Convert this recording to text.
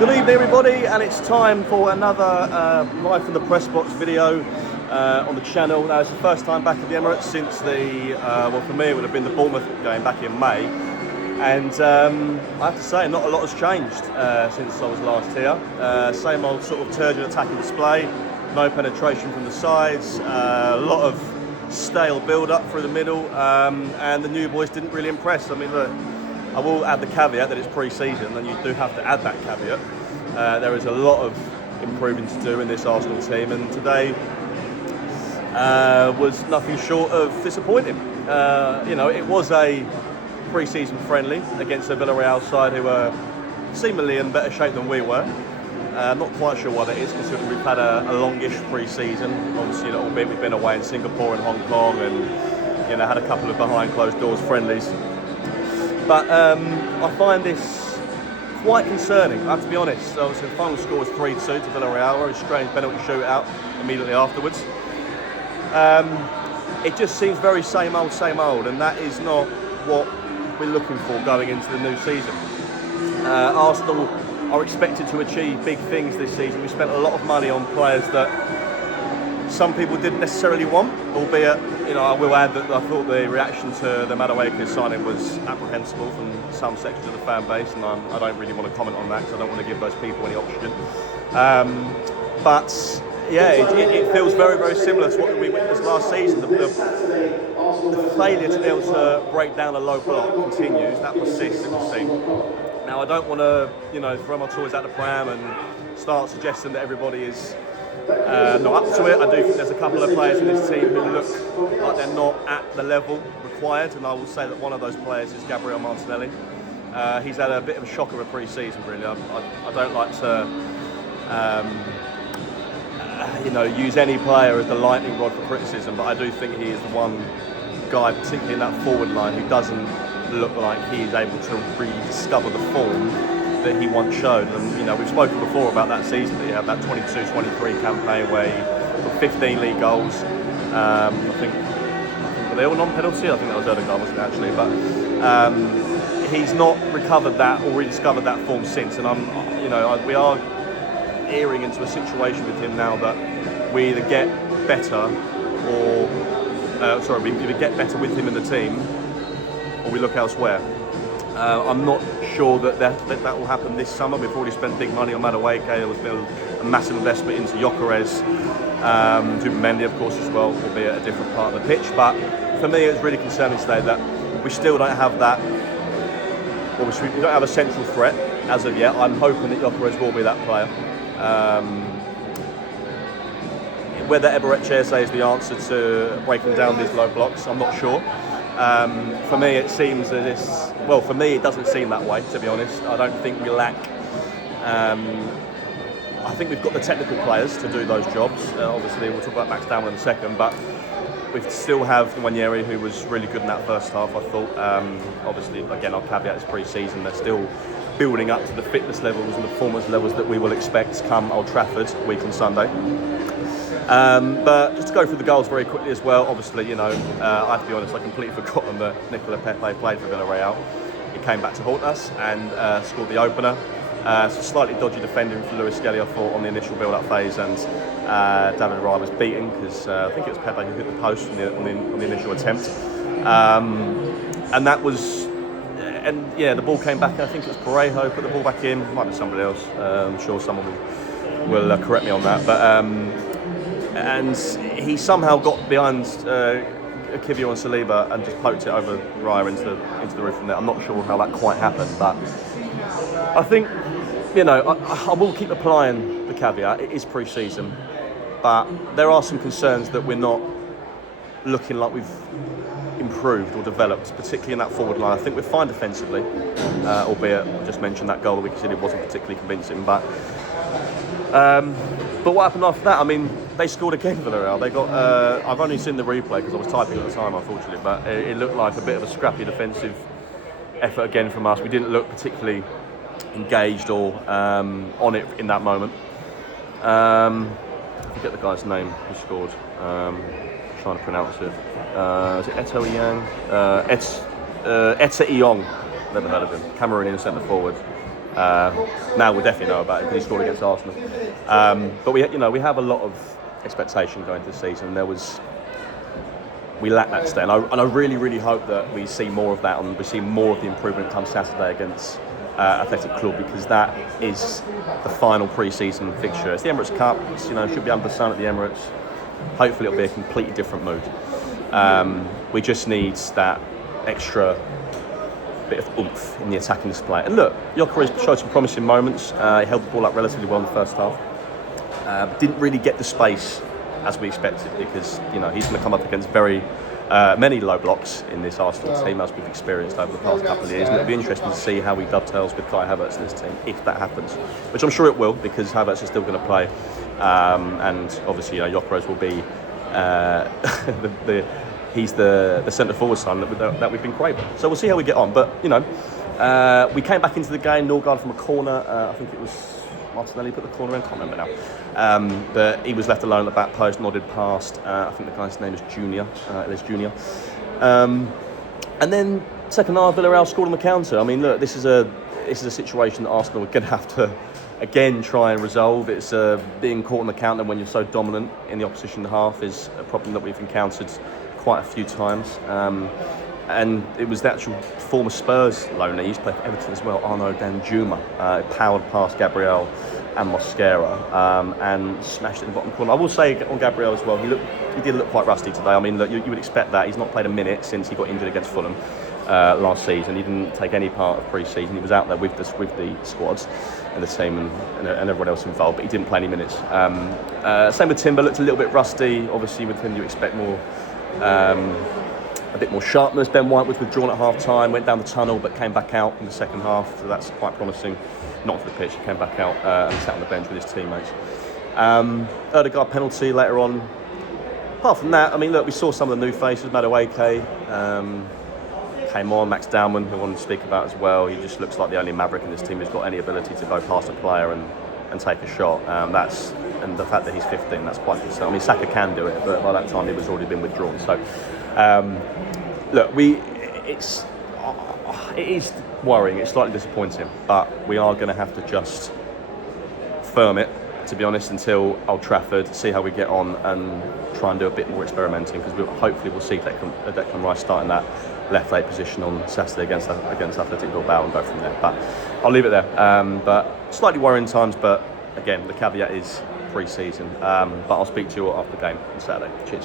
Good evening everybody, and it's time for another live from the press box video on the channel. Now it's the first time back at the Emirates since the, well for me it would have been the Bournemouth game back in May. And I have to say not a lot has changed since I was last here. Same old sort of turgid attacking display, no penetration from the sides, a lot of stale build-up through the middle, and the new boys didn't really impress. I mean look, I will add the caveat that it's pre-season, and you do have to add that caveat. There is a lot of improving to do in this Arsenal team, and today was nothing short of disappointing. You know, it was a pre-season friendly against a Villarreal side who were seemingly in better shape than we were. Not quite sure why that is, considering we've had a longish pre-season. Obviously, a little bit we've been away in Singapore and Hong Kong, and had a couple of behind closed doors friendlies. But I find this quite concerning, I have to be honest. Obviously, the final score was 3-2 to Villarreal, a strange penalty shootout immediately afterwards. It just seems very same old, and that is not what we're looking for going into the new season. Arsenal are expected to achieve big things this season. We spent a lot of money on players that some people didn't necessarily want, albeit, I will add that I thought the reaction to the Madueke signing was apprehensible from some sections of the fan base, and I don't really want to comment on that because I don't want to give those people any oxygen. But yeah, it feels very, very similar to what we witnessed last season. The failure to be able to break down a low block continues, that persists in the scene. Now I don't want to, throw my toys out the pram and start suggesting that everybody is not up to it. I do think there's a couple of players in this team who look like they're not at the level required, and I will say that one of those players is Gabriel Martinelli. He's had a bit of a shock of a pre-season, really. I don't like to use any player as the lightning rod for criticism, but I do think he is the one guy, particularly in that forward line, who doesn't look like he's able to rediscover the form that he once showed. And we've spoken before about that season that he had, that 22-23 campaign where he got 15 league goals. I think were they all non-penalty? I think that was the other goal, wasn't it, actually? But he's not recovered that or rediscovered that form since. And we are earing into a situation with him now that we either get better we either get better with him in the team or we look elsewhere. I'm not sure that will happen this summer. We've already spent big money on Madueke. There was been a massive investment into Gyökeres, Zubimendi, of course, as well, albeit a different part of the pitch. But for me, it's really concerning today that we still don't have that. Well, we don't have a central threat as of yet. I'm hoping that Gyökeres will be that player. Whether Emirates is the answer to breaking down these low blocks, I'm not sure. For me, it seems that for me, it doesn't seem that way, to be honest. I don't think we lack. I think we've got the technical players to do those jobs. Obviously, we'll talk about Max Downwell in a second, but we still have Nwaneri, who was really good in that first half, I thought. Obviously, again, I'll caveat it's pre-season. They're still building up to the fitness levels and the performance levels that we will expect come Old Trafford week on Sunday. But just to go through the goals very quickly as well, obviously, I have to be honest, I completely forgotten that Nicola Pepe played for Villarreal. He came back to haunt us and scored the opener. So slightly dodgy defending from Luis Skelly, I thought, on the initial build-up phase, and David Raya was beaten because I think it was Pepe who hit the post on the initial attempt. And that was, the ball came back. I think it was Parejo put the ball back in. Might be somebody else. I'm sure someone will correct me on that. But and he somehow got behind Kivio and Saliba and just poked it over Raya into the roof from there. I'm not sure how that quite happened, but I think, I will keep applying the caveat. It is pre-season, but there are some concerns that we're not looking like we've improved or developed, particularly in that forward line. I think we're fine defensively, albeit I just mentioned that goal that we considered wasn't particularly convincing, but what happened after that? I mean, they scored again for Villarreal. They got. I've only seen the replay because I was typing at the time, unfortunately. But it looked like a bit of a scrappy defensive effort again from us. We didn't look particularly engaged or on it in that moment. I forget the guy's name who scored. Trying to pronounce it. Is it Eto Yang? Etta Iong. Never heard of him. Cameroonian centre forward. Now we'll definitely know about it because he scored against Arsenal. But we have a lot of expectation going into the season. We lack that today, and I really, really hope that we see more of that, and we see more of the improvement come Saturday against Athletic Club, because that is the final pre-season fixture. It's the Emirates Cup. It's, should be under the sun at the Emirates. Hopefully, it'll be a completely different mood. We just need that extra bit of oomph in the attacking display. And look, Gyökeres showed some promising moments. He held the ball up relatively well in the first half. Didn't really get the space as we expected, because he's going to come up against very many low blocks in this Arsenal team, as we've experienced over the past couple of years. And it'll be interesting to see how he dovetails with Kai Havertz in this team, if that happens, which I'm sure it will, because Havertz is still going to play, and obviously Gyökeres will be he's the centre forward son that we've been craving. So we'll see how we get on. But we came back into the game, Norgard from a corner. I think it was Martinelli put the corner in, can't remember now. But he was left alone at the back post, nodded past. I think the guy's name is Junior. Junior. And then second half, Villarreal scored on the counter. I mean, look, this is a situation that Arsenal are going to have to again try and resolve. It's being caught on the counter when you're so dominant in the opposition half is a problem that we've encountered quite a few times. And it was the actual former Spurs loaner, he used to play for Everton as well, Arnaud Danjuma, powered past Gabriel and Mosquera, and smashed it in the bottom corner. I will say on Gabriel as well, he did look quite rusty today. I mean, look, you would expect that. He's not played a minute since he got injured against Fulham last season. He didn't take any part of pre-season. He was out there with the squads and the team and everyone else involved, but he didn't play any minutes. Same with Timber, looked a little bit rusty. Obviously with him you expect more, a bit more sharpness. Ben White was withdrawn at half-time, went down the tunnel but came back out in the second half, so that's quite promising. Not for the pitch, he came back out and sat on the bench with his teammates. Odegaard penalty later on. Apart from that, I mean, look, we saw some of the new faces. Madueke came on, Max Dowman, who I wanted to speak about as well. He just looks like the only maverick in this team who's got any ability to go past a player and take a shot. And the fact that he's 15, that's quite concerning. I mean, Saka can do it, but by that time he was already been withdrawn. So, look, it is worrying. It's slightly disappointing, but we are going to have to just firm it, to be honest, until Old Trafford, see how we get on, and try and do a bit more experimenting, because hopefully we'll see Declan Rice starting that left leg position on Saturday against Athletic Bilbao and go from there. But I'll leave it there. But slightly worrying times, but again, the caveat is pre-season. But I'll speak to you after the game on Saturday. Cheers.